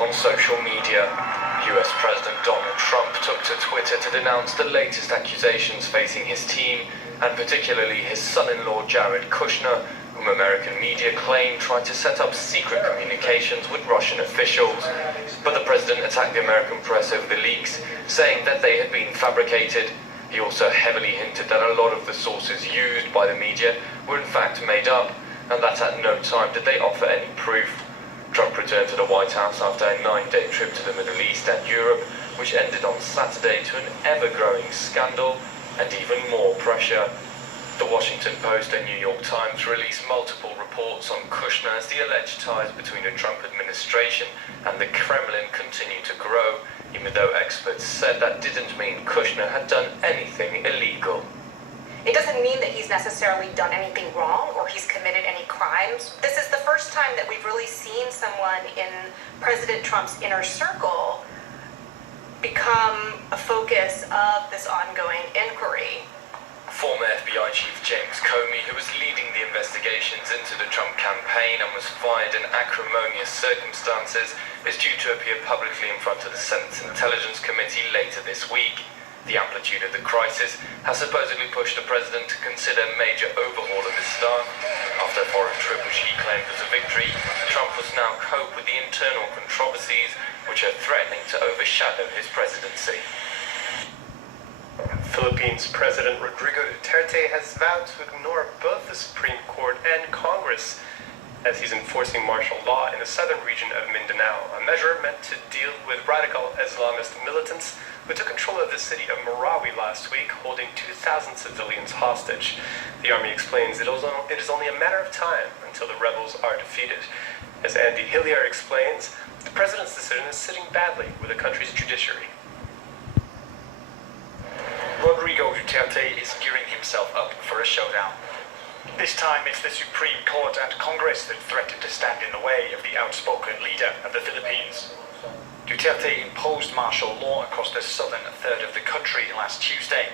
attack on social media. US President Donald Trump took to Twitter to denounce the latest accusations facing his team, and particularly his son-in-law Jared Kushner, whom American media claim tried to set up secret communications with Russian officials. But the president attacked the American press over the leaks, saying that they had been fabricated. He also heavily hinted that a lot of the sources used by the media were in fact made up, and that at no time did they offer any proof. Trump returned to the White House after a 9-day trip to the Middle East and Europe, which ended on Saturday to an ever-growing scandal and even more pressure. The Washington Post and New York Times released multiple reports on Kushner as the alleged ties between the Trump administration and the Kremlin continue to grow, even though experts said that didn't mean Kushner had done anything illegal. It doesn't mean that he's necessarily done anything wrong or he's committed any crimes. This is the first time that we've really seen someone in President Trump's inner circle become a focus of this ongoing inquiry. Former FBI Chief James Comey, who was leading the investigations into the Trump campaign and was fired in acrimonious circumstances, is due to appear publicly in front of the Senate's Intelligence Committee later this week. The amplitude of the crisis has supposedly pushed the president to consider a major overhaul of his staff. After a foreign trip which he claimed was a victory, Trump must now cope with the internal controversies which are threatening to overshadow his presidency. Philippines President Rodrigo Duterte has vowed to ignore both the Supreme Court and Congress as he's enforcing martial law in the southern region of Mindanao, a measure meant to deal with radical Islamist militants who took control of the city of Marawi last week, holding 2,000 civilians hostage. The army explains it is only a matter of time until the rebels are defeated. As Andy Hillier explains, the president's decision is sitting badly with the country's judiciary. Rodrigo Duterte is gearing himself up for a showdown. This time it's the Supreme Court and Congress that threaten to stand in the way of the outspoken leader of the Philippines. Duterte imposed martial law across the southern third of the country last Tuesday.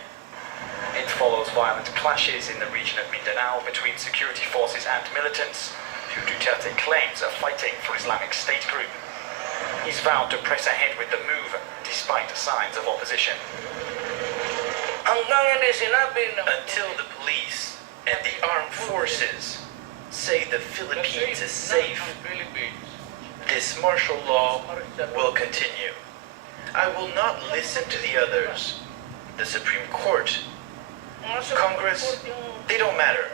It follows violent clashes in the region of Mindanao between security forces and militants, who Duterte claims are fighting for Islamic State group. He's vowed to press ahead with the move, despite signs of opposition. Until the police and the armed forces say the Philippines is safe, this martial law will continue. I will not listen to the others. The Supreme Court, Congress, they don't matter.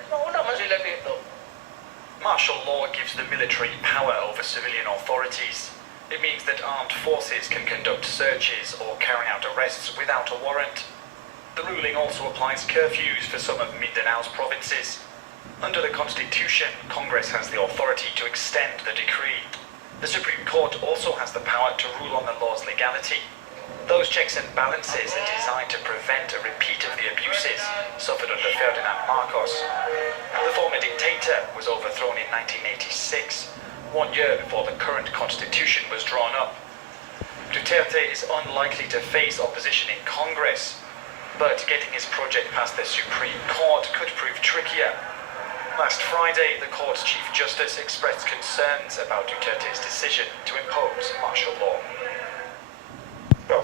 Martial law gives the military power over civilian authorities. It means that armed forces can conduct searches or carry out arrests without a warrant. The ruling also applies curfews for some of Mindanao's provinces. Under the Constitution, Congress has the authority to extend the decree. The Supreme Court also has the power to rule on the law's legality. Those checks and balances are designed to prevent a repeat of the abuses suffered under Ferdinand Marcos. The former dictator was overthrown in 1986, 1 year before the current constitution was drawn up. Duterte is unlikely to face opposition in Congress, but getting his project past the Supreme Court could prove trickier. Last Friday, the court's Chief Justice expressed concerns about Duterte's decision to impose martial law. Well,